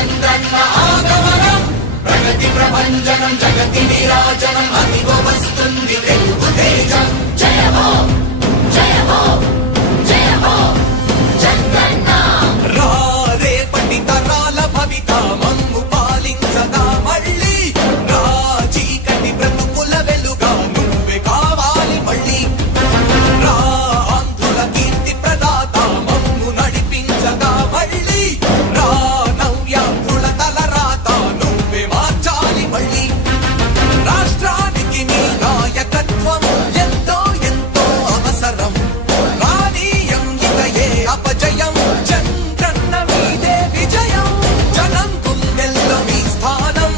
చంద్రన్న ఆగమనం ప్రగతి ప్రభంజనం జగతి నీరాజనం అదిగో వస్తుంది తెలుగు తేజం జయ హో జయ హో జయ హో చంద్రన్న రా రేపటి తరాల భవిత మమ్ము పాలించగా మళ్ళీ రా చీకటి బ్రతుకుల వెలుగా నువ్వే కావాలి మళ్ళీ రా ఆంధ్రుల కీర్తి ప్రదాత మమ్ము నడిపించగా మళ్ళీ రా నవ్యాంధ్రుల తలరాత నువ్వే మార్చాలి మళ్ళీ రాష్ట్రానికి నీ నాయకత్వం ఎంతో ఎంతో అవసరం రానీయం ఇక ఏ అపజయం చంద్రన్న మీదే విజయం జనం గుండెల్లో మీ స్థానం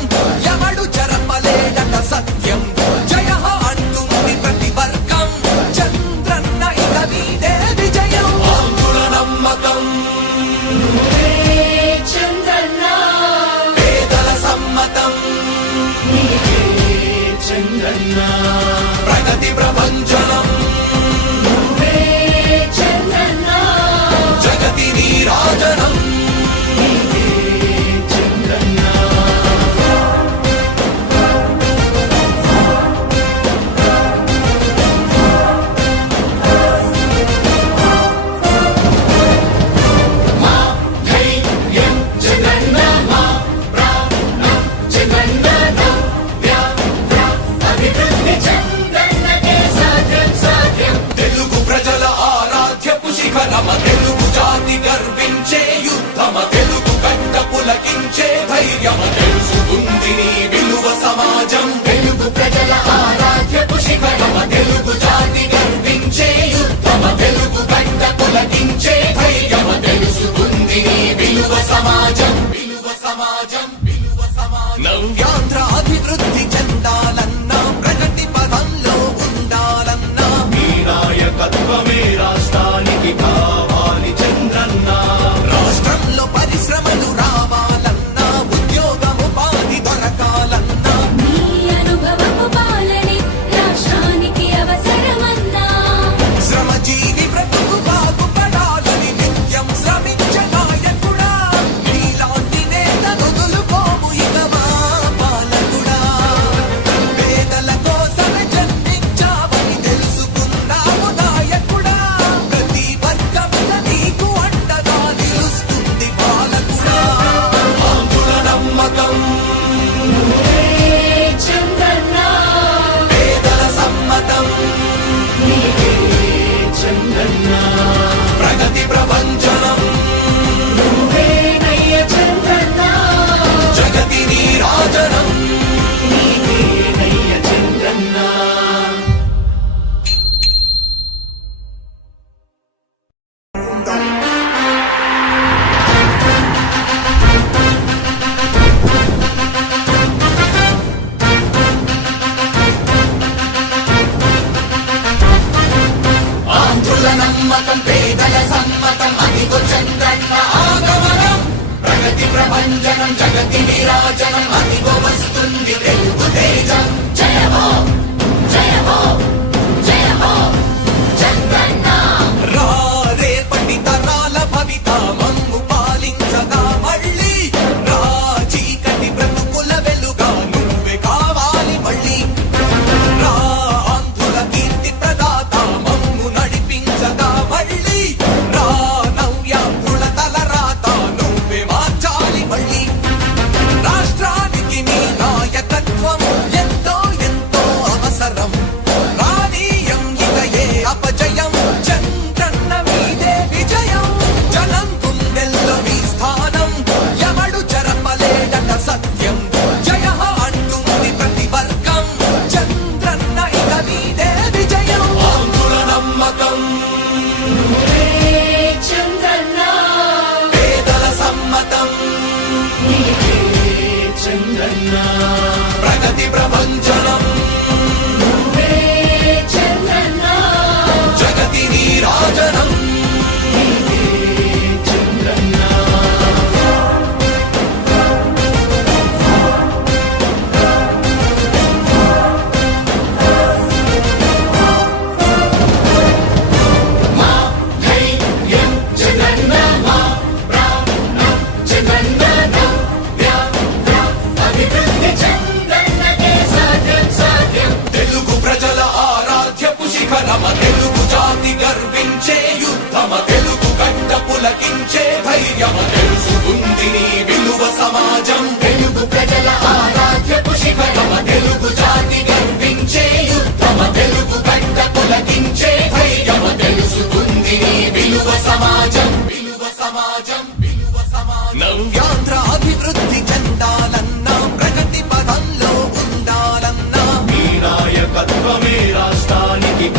ఎవడు జరపలేడట సత్యం జయ అంటుంది ప్రతి వర్గం చంద్రన్న ఇక మీదే విజయం ఆంధ్రుల నమ్మకం చంద్రన్న పేదల సమ్మతం చంద్రన్న ప్రగతి ప్రభంజనం చంద్రన్న జగతి నీరాజనం చంద్రన్న మా ధైర్యం చంద్రన్న మా ప్రాణం చంద్రన్న నవ్య అభివృద్ధి చంద్రన్నకే సాధ్యం సాధ్యం తెలుగు ప్రజల ఆరాధ్యపు శిఖరమ తెలుగు జాతి గర్వించే యుద్ధమ తెలుగు గడ్డ పులకించే ధైర్యమ తెలుసుకుంది నీ విలువ సమాజం తెలుగు ప్రజల ఆరాధ్యపు శిఖరమ తెలుగు జాతి గర్వించే యుద్ధమ తెలుగు గడ్డ పులకించే ధైర్యమ తెలుసుకుంది నీ విలువ సమాజం విలువ సమాజం విలువ సమాజం నవ్యాంధ్ర అభివృద్ధి చెందాలన్నా ప్రగతి పదంలో ఉండాలన్నా మీ నాయకత్వమే రాష్ట్రానికి కావాలి చంద్రన్న రాష్ట్రంలో పరిశ్రమలు రావాలన్నా ఉద్యోగం ఉపాధి దొరకాలన్నా నీ అనుభవపు పాలనే రాష్ట్రానికి అవసరమన్నా శ్రమజీవి బ్రతుకు బాగుపడాలని నిత్యం శ్రమించే నాయకుడా నీలాంటి నేత వదులుకోము ఇక మా పాలకుడా పేదల కోసమే జన్మించావని తెలుసుకున్నావు నాయకుడా ప్రతి వర్గంలో నీకు అండగా నిలుస్తుంది పాలకుడా ఆంధ్రుల నమ్మకం చంద్రన్న పేదల సమ్మతం చంద్రన్న ప్రగతి ప్రభంజనం నువ్వేనయ్య చంద్రన్న జగతి నీరాజనం నీకేనయ్య చంద్రన్న ఆంధ్రుల నమ్మకం పేదల సమ్మతం అదిగో చంద్రన్న ఆగమనం ప్రగతి ప్రభంజనం జగతి నీరాజనం అదిగో వస్తుంది తెలుగు తేజం జయ హో జయ హో జయ హో చంద్రన్న రా రేపటి తరాల భవిత మమ్ము పాలించగా మళ్ళీ రా చీకటి బ్రతుకుల వెలుగా నువ్వే కావాలి మళ్ళీ రా ఆంధ్రుల కీర్తి ప్రదాత మమ్ము నడిపించగా మళ్ళీ రా నవ్యాంధ్రుల తలరాత నువ్వే మార్చాలి మళ్ళీ రాష్ట్రానికి నీ నాయకత్వం ఎంతో ఎంతో అవసరం రానీయం ఇక ఏ అపజయం చంద్రన్న మీదే విజయం జనం గుండెల్లో మీ స్థానం ఎవడు జరపలేడట సత్యం జయ అంటుంది ప్రతి వర్గం చంద్రన్న ఇక మీదే విజయం ఆంధ్రుల నమ్మకం చంద్రన్న పేదల సమ్మతం చంద్రన్న ప్రగతి ప్రభంజనం చంద్రన్న జగతి నీరాజనం చంద్రన్న మా ధైర్యం చంద్రన్న మా ప్రాణం చంద్రన్న ప్రకటించే యుద్ధమ తెలుగు గడ్డ పులకించే ధైర్యమ తెలుసుకుంది నీ విలువ సమాజం తెలుగు ప్రజల ఆరాధ్యపు శిఖరమ తెలుగు జాతి గర్వించే యుద్ధమ తెలుగు గడ్డ పులకించే ధైర్యమ తెలుసుకుంది నీ విలువ సమాజం విలువ సమాజం విలువ సమాజం నవ్యాంధ్ర అభివృద్ధి చెందాలన్నా ప్రగతి పదంలో ఉండాలన్నా మీ నాయకత్వమే రాష్ట్రానికి